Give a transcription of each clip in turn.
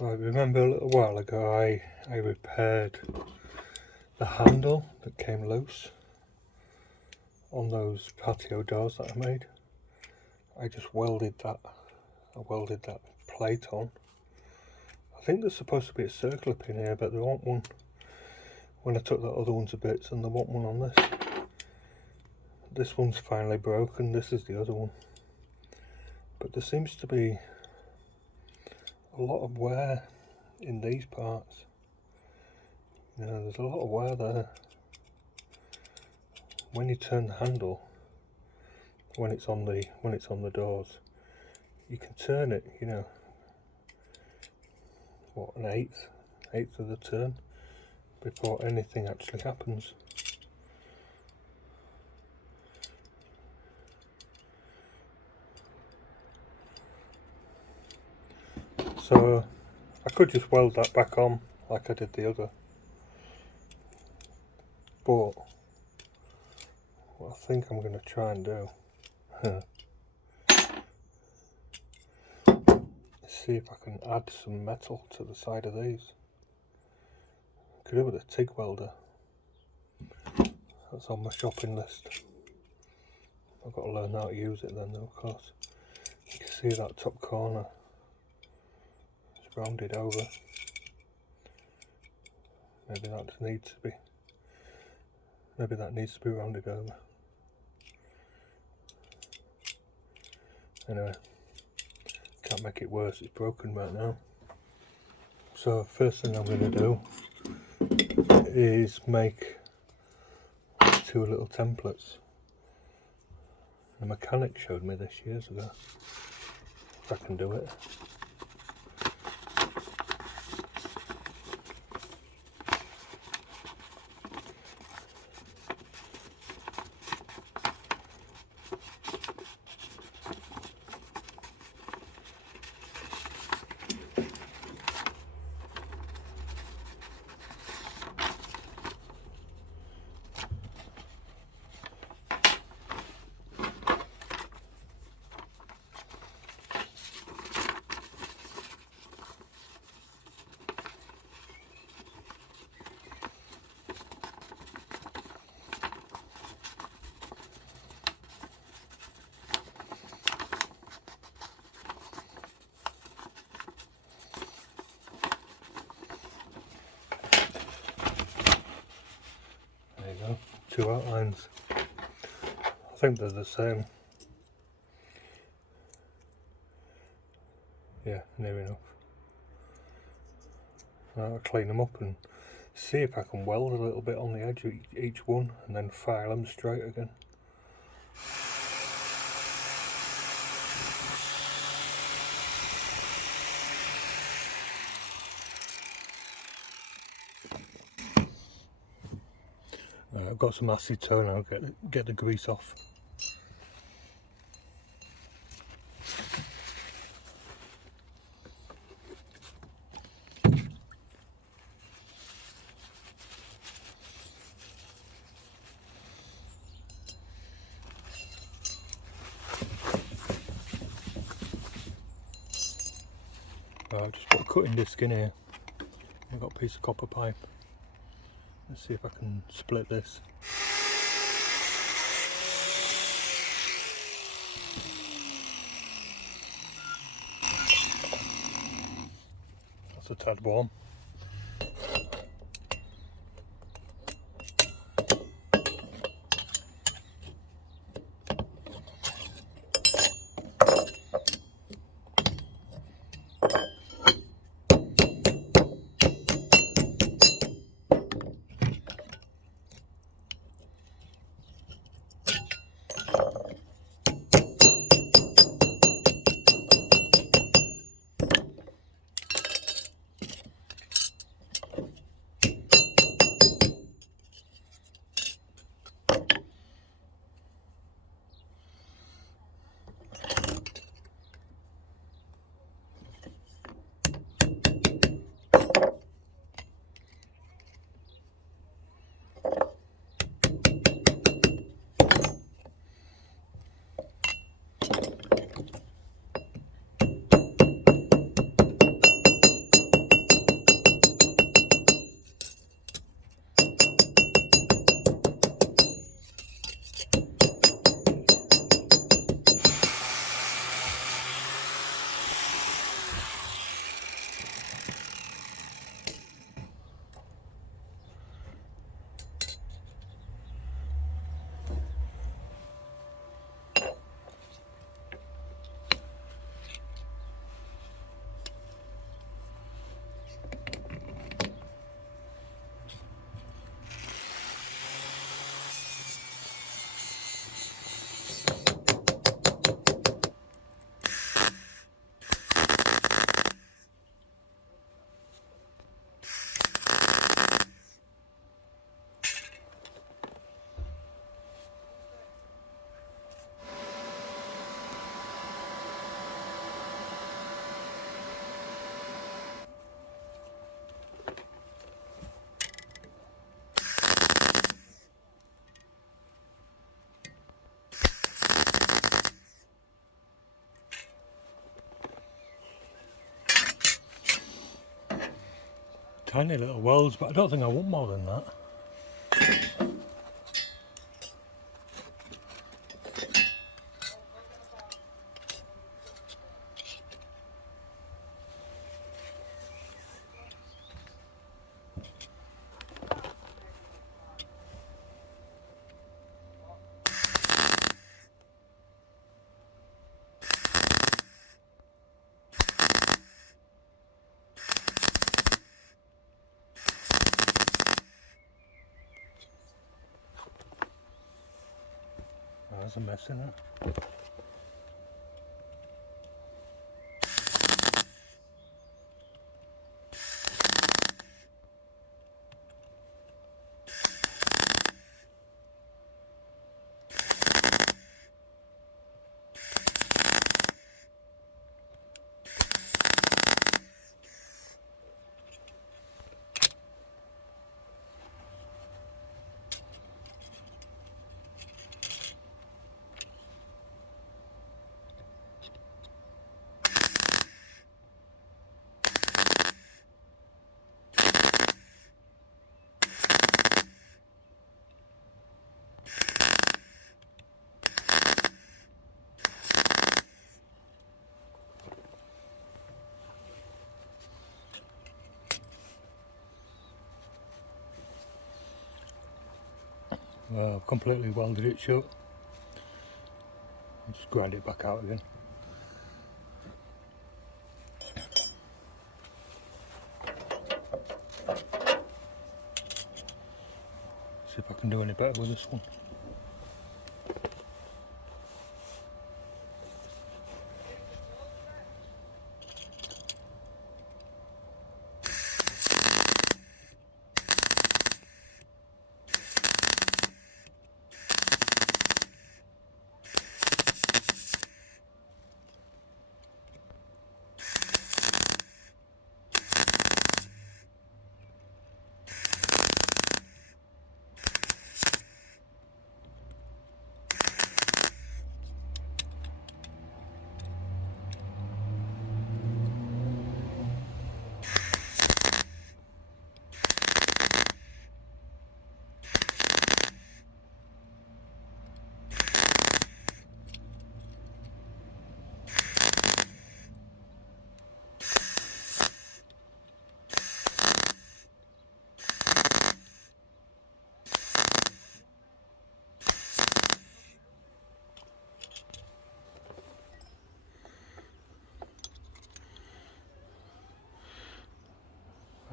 Right, remember a little while ago I repaired the handle that came loose on those patio doors that I made. I just welded that. I welded that plate on. I think there's supposed to be a circular pin here, but there wasn't one when I took the other one to bits, and there wasn't one on this. This one's finally broken. This is the other one. But there seems to be a lot of wear in these parts. You know, there's a lot of wear there. When you turn the handle, when it's on the doors, you can turn it, you know, what, an eighth of the turn before anything actually happens. So I could just weld that back on like I did the other, but what I think I'm going to try and do is see if I can add some metal to the side of these. I could do it with a TIG welder. That's on my shopping list. I've got to learn how to use it then though, of course. You can see that top corner is rounded over. Maybe that needs to be rounded over. Anyway, can't make it worse, it's broken right now. So first thing I'm going to do is make 2 little templates. The mechanic showed me this years ago. If I can do it. There you go, 2 outlines. I think they're the same. Yeah, near enough. I'll clean them up and see if I can weld a little bit on the edge of each one and then file them straight again. I've got some acetone, I'll get the grease off. I'll just put a cutting disc in here. I've got a piece of copper pipe. Let's see if I can split this. That's a tad warm. tiny little welds, but I don't think I want more than that. There's a mess in it. I've completely welded it shut. Just grind it back out again. See if I can do any better with this one.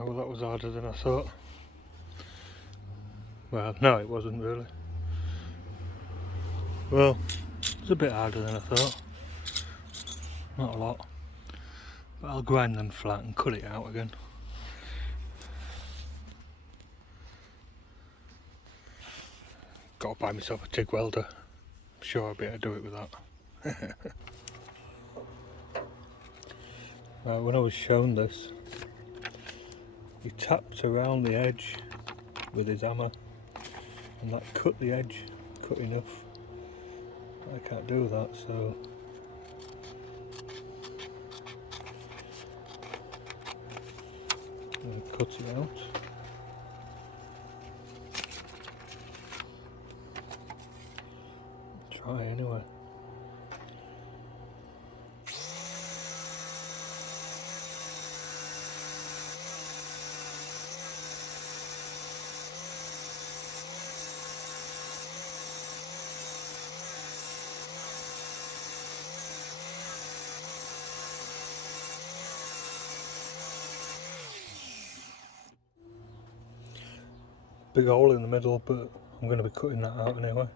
Oh, well, that was harder than I thought. Well, no, it wasn't really. Well, it's a bit harder than I thought. Not a lot. But I'll grind them flat and cut it out again. Got to buy myself a TIG welder. I'm sure I'll be able to do it with that. When I was shown this, he tapped around the edge with his hammer and that cut the edge, cut enough. I can't do that, so I'm going to cut it out. Try anyway. Big hole in the middle, but I'm going to be cutting that out anyway.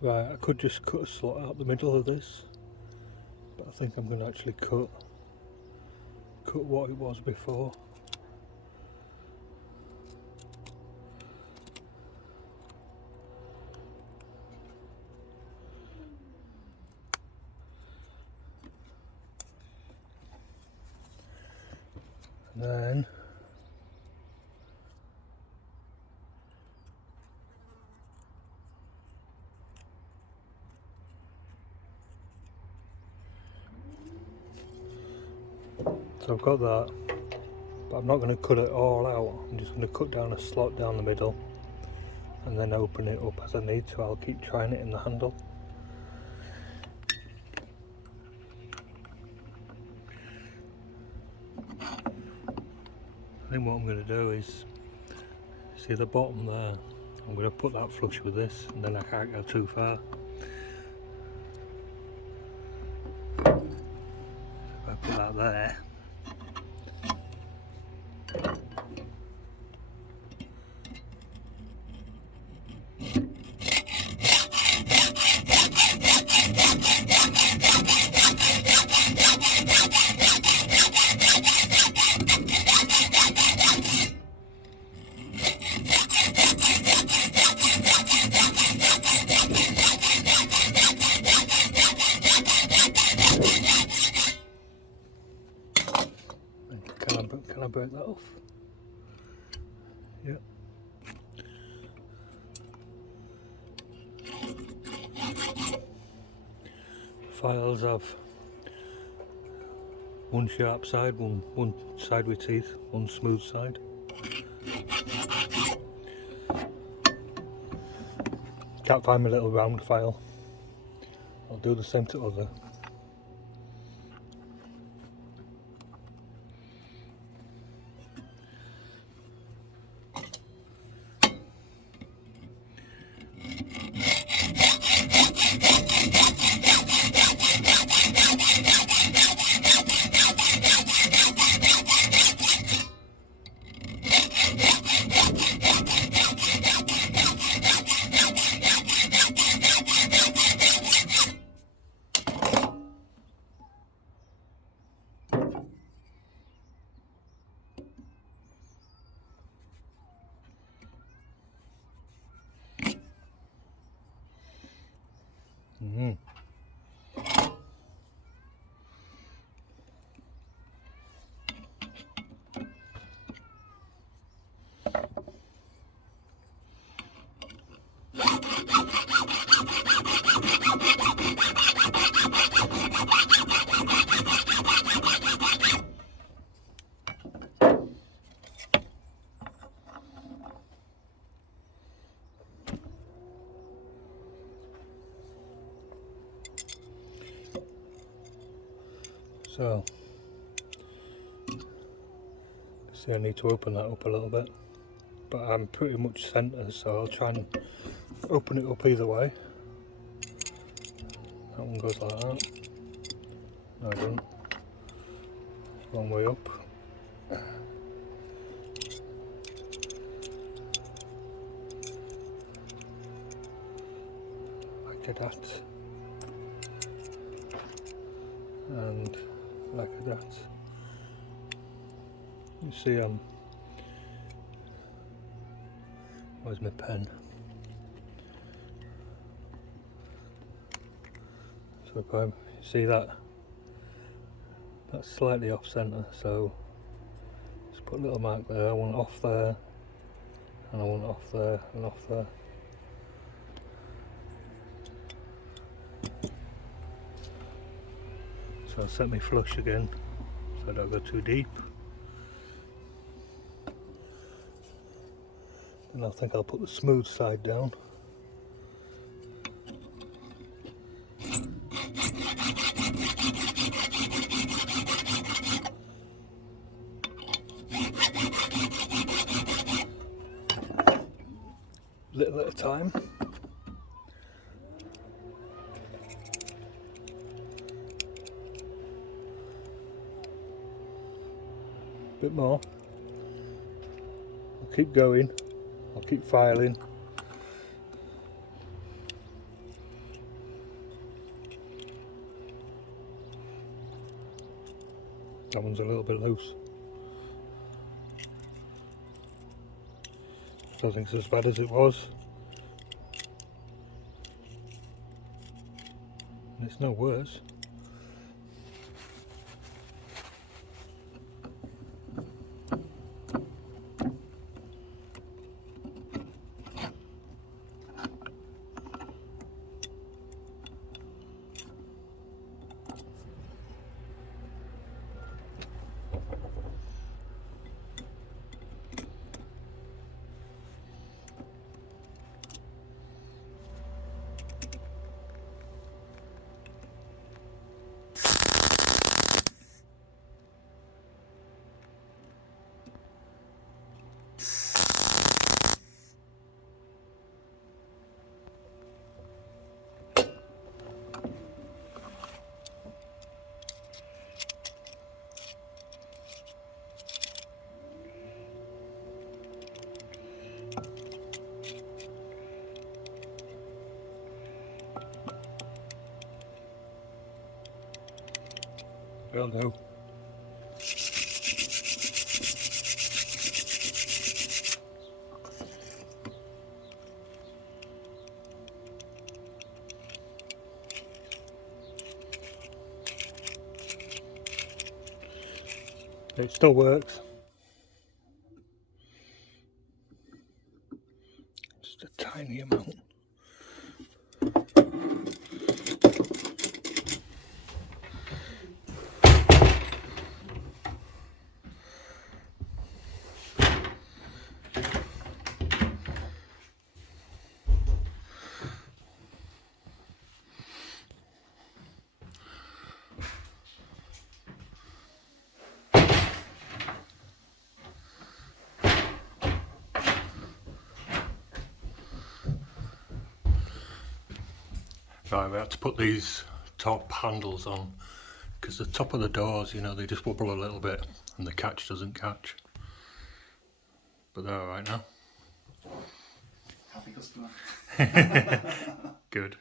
Right, I could just cut a slot out the middle of this, but I think I'm going to actually cut what it was before. And then so I've got that, but I'm not going to cut it all out. I'm just going to cut down a slot down the middle and then open it up as I need to. I'll keep trying it in the handle. I think what I'm going to do is, see the bottom there, I'm going to put that flush with this and then I can't go too far. If I put that there, can I break that off? Yep. Files have one sharp side, one side with teeth, one smooth side. Can't find my little round file. I'll do the same to other. So, see, I need to open that up a little bit, but I'm pretty much centre, so I'll try and open it up either way. That one goes like that. No, I didn't. Wrong way up. Like that. And like that. You see, where's my pen? So if you see that, that's slightly off centre, so just put a little mark there. I want it off there, and I want it off there, and off there. So I'll set me flush again, so I don't go too deep. And I think I'll put the smooth side down. Little at a time. Bit more. I'll keep going. I'll keep filing. That one's a little bit loose. I don't think it's as bad as it was. And it's no worse. Well, no. It still works. Just a tiny amount. Right, we had to put these top handles on because the top of the doors, you know, they just wobble a little bit and the catch doesn't catch. But they're alright now. Happy customer. Good.